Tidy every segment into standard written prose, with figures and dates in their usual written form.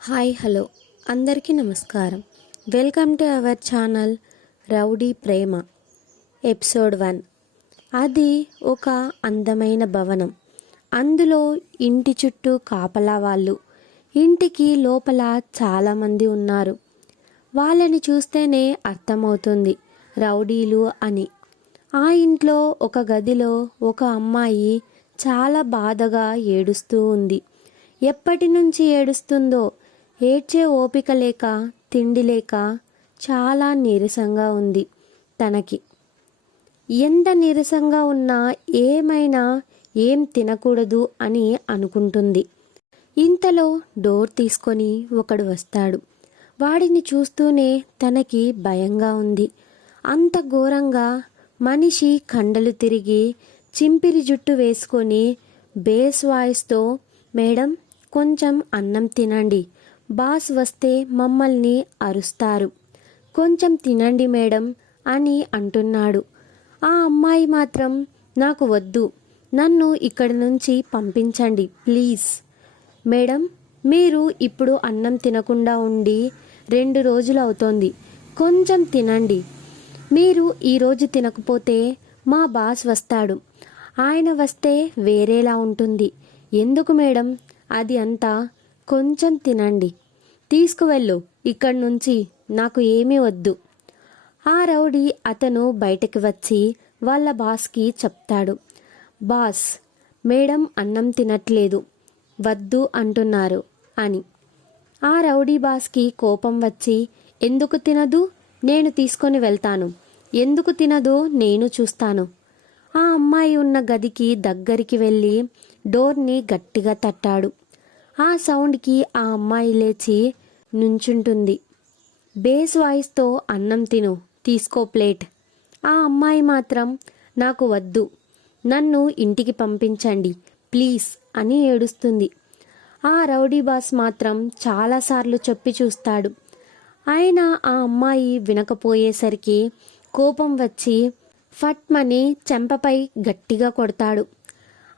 Hi hello అందరికీ నమస్కారం. Welcome to our channel rowdy Prema. Episode 1. అది ఒక అందమైన భవనం. అందులో ఇంటి చుట్టూ కాపలా వాళ్ళు. ఇంటికి లోపల చాలామంది ఉన్నారు. వాళ్ళని చూస్తేనే అర్థమవుతుంది రౌడీలు అని. ఆ ఇంట్లో ఒక గదిలో ఒక అమ్మాయి చాలా బాధగా ఏడుస్తూ ఉంది. ఎప్పటి నుంచి ఏడుస్తుందో, ఏడ్చే ఓపిక లేక, తిండి లేక చాలా నీరసంగా ఉంది తనకి. ఎంత నీరసంగా ఉన్నా ఏం తినకూడదు అని అనుకుంటుంది. ఇంతలో డోర్ తీసుకొని ఒకడు వస్తాడు. వాడిని చూస్తూనే తనకి భయంగా ఉంది. అంత ఘోరంగా మనిషి కండలు తిరిగి చింపిరి జుట్టు వేసుకొని బేస్ వాయిస్తో, మేడం కొంచెం అన్నం తినండి, బాస్ వస్తే మమ్మల్ని అరుస్తారు, కొంచెం తినండి మేడం అని అంటున్నాడు. ఆ అమ్మాయి మాత్రం నాకు వద్దు, నన్ను ఇక్కడి నుంచి పంపించండి ప్లీజ్. మేడం మీరు ఇప్పుడు అన్నం తినకుండా ఉండి 2 రోజులు అవుతోంది, కొంచెం తినండి. మీరు ఈరోజు తినకపోతే మా బాస్ వస్తాడు, ఆయన వస్తే వేరేలా ఉంటుంది. ఎందుకు మేడం అది అంతా, కొంచెం తినండి, తీసుకువెళ్ళు ఇక్కడి నుంచి, నాకు ఏమీ వద్దు. ఆ రౌడీ అతను బయటకు వచ్చి వాళ్ళ బాస్కి చెప్తాడు, బాస్ మేడం అన్నం తినట్లేదు, వద్దు అంటున్నారు అని. ఆ రౌడీ బాస్కి కోపం వచ్చి, ఎందుకు తినదు, నేను తీసుకొని వెళ్తాను, ఎందుకు తినదో నేను చూస్తాను. ఆ అమ్మాయి ఉన్న గదికి దగ్గరికి వెళ్ళి డోర్ని గట్టిగా తట్టాడు. ఆ సౌండ్కి ఆ అమ్మాయి లేచి నుంచుంటుంది. బేస్ వాయిస్తో, అన్నం తిను, తీసుకో ప్లేట్. ఆ అమ్మాయి మాత్రం నాకు వద్దు, నన్ను ఇంటికి పంపించండి ప్లీజ్ అని ఏడుస్తుంది. ఆ రౌడీ బాస్ మాత్రం చాలాసార్లు చెప్పి చూస్తాడు. అయినా ఆ అమ్మాయి వినకపోయేసరికి కోపం వచ్చి ఫట్మని చెంపపై గట్టిగా కొడతాడు.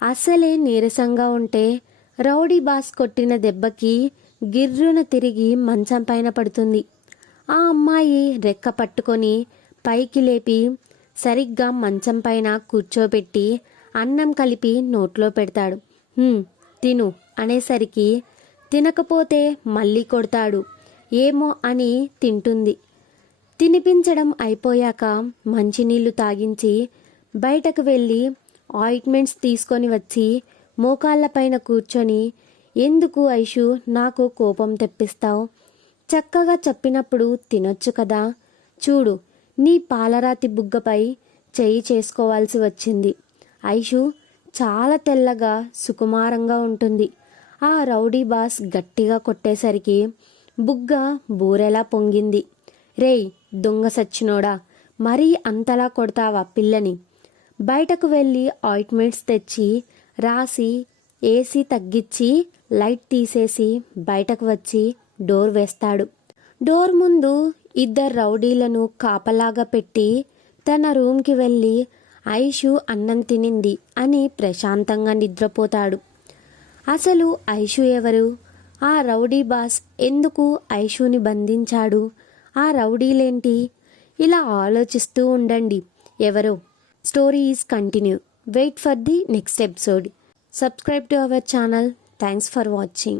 అసలే నీరసంగా ఉంటే రౌడీ బాస్ కొట్టిన దెబ్బకి గిర్రున తిరిగి మంచం పైన పడుతుంది. ఆ అమ్మాయి రెక్క పట్టుకొని పైకి లేపి సరిగ్గా మంచం పైన కూర్చోబెట్టి అన్నం కలిపి నోట్లో పెడతాడు. తిను అనేసరికి తినకపోతే మళ్ళీ కొడతాడు ఏమో అని తింటుంది. తినిపించడం అయిపోయాక మంచినీళ్లు తాగించి బయటకు వెళ్ళి ఆయింట్మెంట్స్ తీసుకొని వచ్చి మోకాళ్ళపైన కూర్చొని, ఎందుకు ఐషు నాకు కోపం తెప్పిస్తావు, చక్కగా చెప్పినప్పుడు తినొచ్చు కదా, చూడు నీ పాలరాతి బుగ్గపై చెయ్యి చేసుకోవాల్సి వచ్చింది. ఐషు చాలా తెల్లగా సుకుమారంగా ఉంటుంది. ఆ రౌడీ బాస్ గట్టిగా కొట్టేసరికి బుగ్గ బూరెలా పొంగింది. రేయ్ దొంగ సచ్చినోడా, మరీ అంతలా కొడతావా పిల్లని. బయటకు వెళ్ళి ఆయింట్మెంట్స్ తెచ్చి రాసి ఏసీ తగ్గించి లైట్ తీసేసి బయటకు వచ్చి డోర్ వేస్తాడు. డోర్ ముందు 2 రౌడీలను కాపలాగా పెట్టి తన రూమ్కి వెళ్ళి ఐషు అన్నం తినింది అని ప్రశాంతంగా నిద్రపోతాడు. అసలు ఐషు ఎవరు, ఆ రౌడీ బాస్ ఎందుకు ఐషుని బంధించాడు, ఆ రౌడీలేంటి, ఇలా ఆలోచిస్తూ ఉండండి ఎవరో. Story is continue. Wait for the next episode. Subscribe to our channel. Thanks for watching.